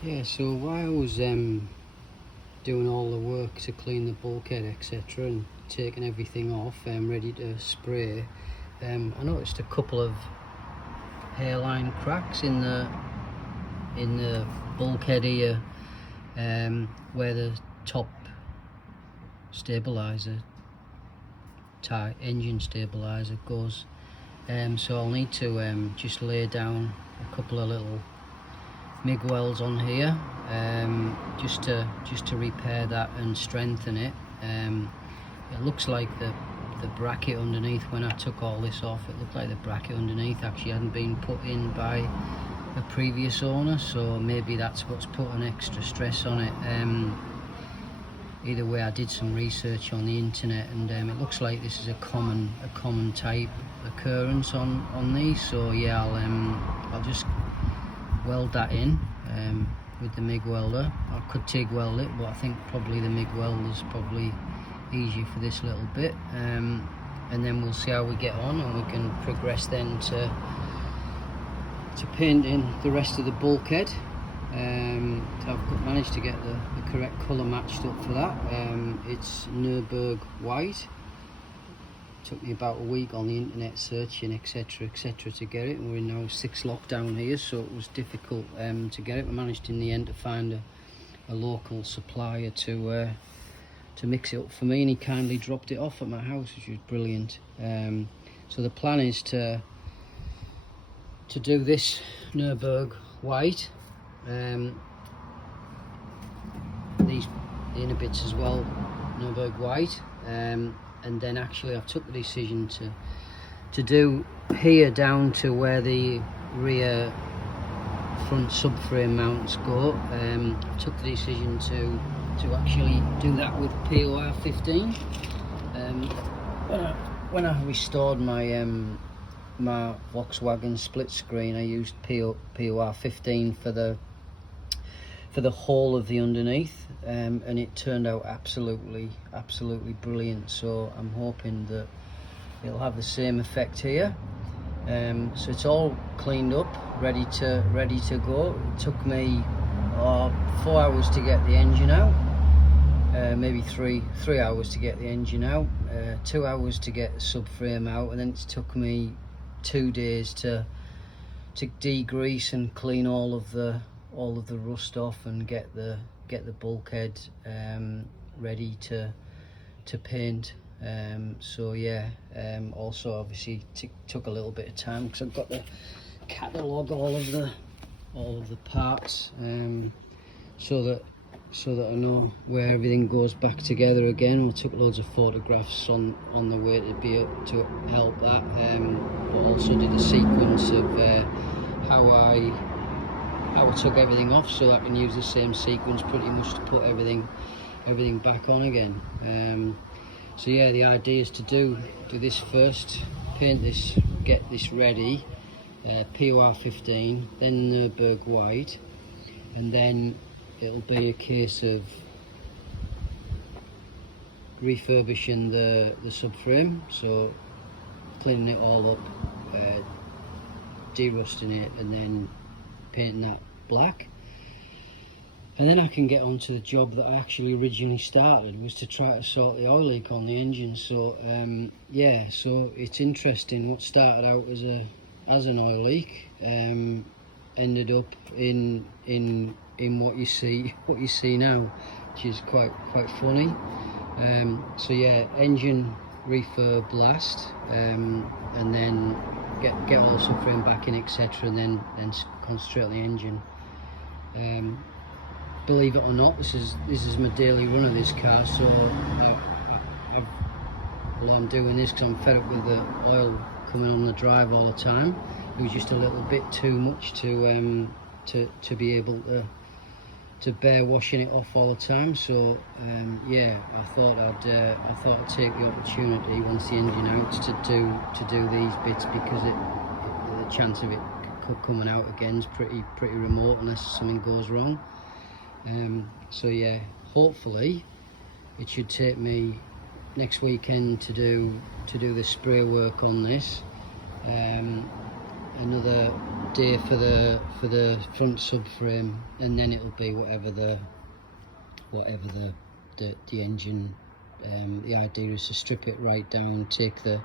Yeah, so while I was doing all the work to clean the bulkhead, etc., and taking everything off, ready to spray, I noticed a couple of hairline cracks in the bulkhead here, where the top stabilizer, engine stabilizer goes. So I'll need to just lay down a couple of little MIG welds on here, just to repair that and strengthen it. It looks like the bracket underneath, when I took all this off, it looked like the bracket underneath actually hadn't been put in by a previous owner, so maybe that's what's put an extra stress on it. Either way, I did some research on the internet, and it looks like this is a common type occurrence on these. So yeah, I'll just weld that in with the MIG welder. I could TIG weld it, but I think probably the MIG welder is probably easier for this little bit, and then we'll see how we get on, and we can progress then to painting the rest of the bulkhead. So I've managed to get the correct colour matched up for that. It's Nürburg white. Took me about a week on the internet searching, etc., to get it, and we're in now 6 lockdown here, so it was difficult to get it. We managed in the end to find a local supplier to mix it up for me, and he kindly dropped it off at my house, which was brilliant. So the plan is to do this Nürburg white, the inner bits as well, Nürburg white, and then actually I've took the decision to do here down to where the rear front subframe mounts go. I've took the decision to actually do that with POR 15. When I restored my my Volkswagen split screen, I used POR 15 for the whole of the underneath, and it turned out absolutely brilliant. So I'm hoping that it'll have the same effect here. So it's all cleaned up, ready to go. It took me 4 hours to get the engine out, maybe three hours to get the engine out, 2 hours to get the subframe out, and then it took me 2 days to degrease and clean all of the rust off and get the bulkhead ready to paint. So yeah, also obviously took a little bit of time because I've got to catalogue all of the parts, so that I know where everything goes back together again. I took loads of photographs on the way to help that, but also did a sequence of how I took everything off, so I can use the same sequence pretty much to put everything back on again. So yeah, the idea is to do this first, paint this, get this ready, POR 15, then Nürburg white, and then it'll be a case of refurbishing the subframe, so cleaning it all up, derusting it, and then painting that black. And then I can get on to the job that I actually originally started, was to try to sort the oil leak on the engine. So yeah, so it's interesting. What started out as an oil leak ended up in what you see now, which is quite funny. So yeah, engine refurb last, and then get all the subframe back in, etc., and then concentrate on the engine. Believe it or not, this is my daily run of this car. So I'm doing this because I'm fed up with the oil coming on the drive all the time. It was just a little bit too much to be able to bear washing it off all the time. So yeah, I thought I'd take the opportunity once the engine out to do these bits, because the chance of it coming out again is pretty remote unless something goes wrong. So yeah, hopefully it should take me next weekend to do the spray work on this, and another day for the front subframe, and then it'll be whatever the engine. The idea is to strip it right down, take the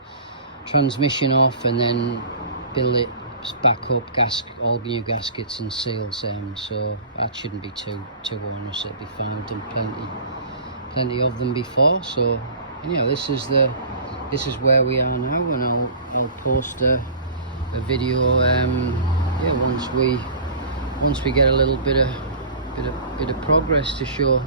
transmission off, and then build it back up, all new gaskets and seals. So that shouldn't be too onerous. It'll be fine. Done plenty of them before. So anyhow, this is where we are now, and I'll post a video once we get a little bit of progress to show.